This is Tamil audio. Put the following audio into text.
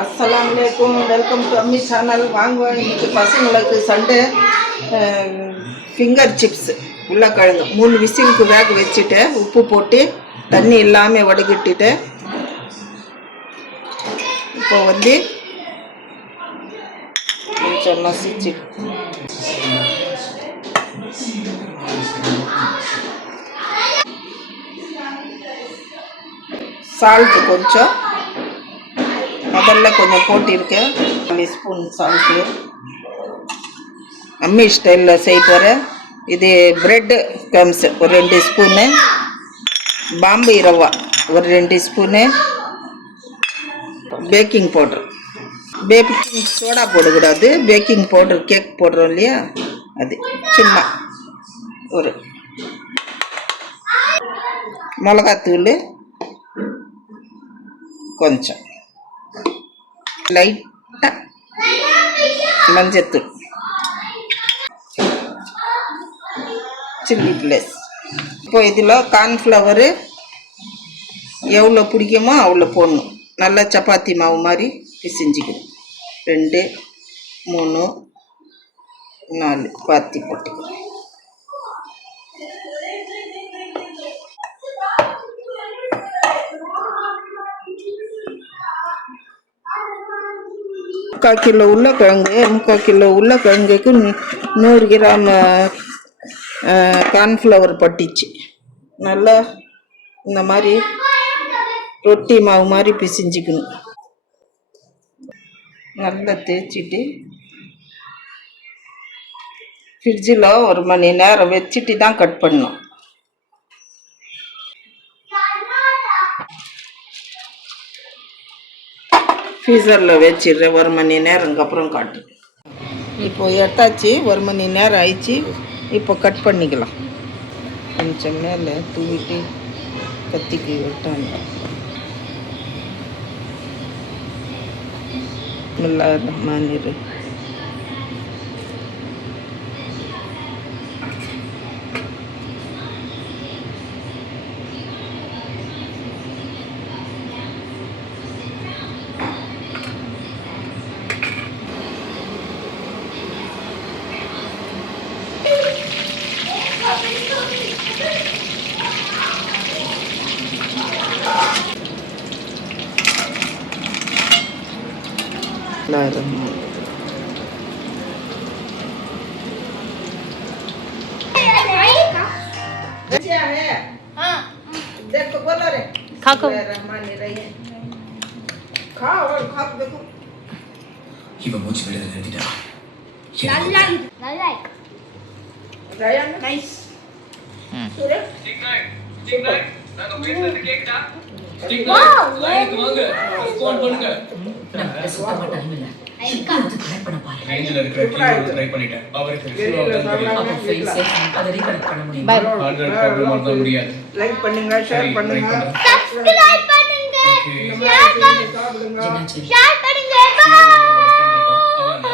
அஸ்ஸலாமுஅலைக்கும், வெல்கம் டு அம்மி சேனல். வாங்க, இன்னைக்கு பசங்களுக்கு சண்டே ஃபிங்கர் சிப்ஸ் உருளைக்கிழங்கு 3 விசிலுக்கு வேக வச்சுட்டு உப்பு போட்டு தண்ணி எல்லாமே வடிகட்டிட்டு இப்போ வந்து கொஞ்சம் நசிச்சு சால்ட்டு கொஞ்சம் முதல்ல கொஞ்சம் போட்டிருக்கேன். 1 ஸ்பூன் சால்ட்டு. அம்மி ஸ்டைலில் செய்ய போகிறேன். இது பிரெட் கம்ஸ் ஒரு 2 ஸ்பூனு, பாம்பே ரவா ஒரு 2 spoon, baking powder. Baking soda போடக்கூடாது, பேக்கிங் பவுட்ரு கேக் போடுறோம் இல்லையா, அது சும்மா ஒரு மிளகாத்தூள் கொஞ்சம், லைட்டாக மஞ்சத்தூள், சில்லி ஃப்ளேக்ஸ். இப்போ இதில் கார்ன்ஃப்ளவரு எவ்வளோ பிடிக்குமோ அவ்வளோ போடணும். நல்லா சப்பாத்தி மாவு மாதிரி பிசைஞ்சிக்கணும். 2 3 4 பாத்தி போட்டுக்கணும். முக்கால் கிலோ உருளைக்கிழங்குக்கு 100 கிராம் கார்ன்ஃப்ளவர் பட்டிச்சு. நல்லா இந்த மாதிரி ரொட்டி மாவு மாதிரி பிசைஞ்சிக்கணும். நல்லா தேய்ச்சிட்டு ஃப்ரிட்ஜில் 1 மணி நேரம் வச்சுட்டு தான் கட் பண்ணணும். ஃப்ரீசரில் வச்சிடுறேன் 1 மணி நேரம்க்கு அப்புறம் காட்டு. இப்போ எடுத்தாச்சு, 1 மணி நேரம் ஆயிடுச்சு. இப்போ கட் பண்ணிக்கலாம். கொஞ்சம் மேலே தூவிட்டு கத்திக்கு விட்டாங்க. மில்லாஹிர் देखो बोलो रे खाको रहमान रही खा और खा देखो இவ மூச்சு விடுதல நிறுத்திட்டா. நல்லா राया नाइस सूरज ठीक है நாங்க பேசுறது கேக்குதா? லைனுக்கு வாங்க, ரெஸ்பாண்ட் பண்ணுங்க. நான் சுத்தமா டைம் இல்ல. ஐக்கா ட்ரை பண்ண பாரு. ரேஞ்சில இருக்கிற டீம் ட்ரை பண்ணிட்டேன். அவருக்கு அப்ப ஃபேஸ் அதை ரீகனெக்ட் பண்ண முடியும். ஹார்ட்வேர் ப்ராப்ளம் வந்தா முடியாது. லைக் பண்ணுங்க, ஷேர் பண்ணுங்க, சப்ஸ்கிரைப் பண்ணுங்க, ஷேர் பண்ணுங்க, பை.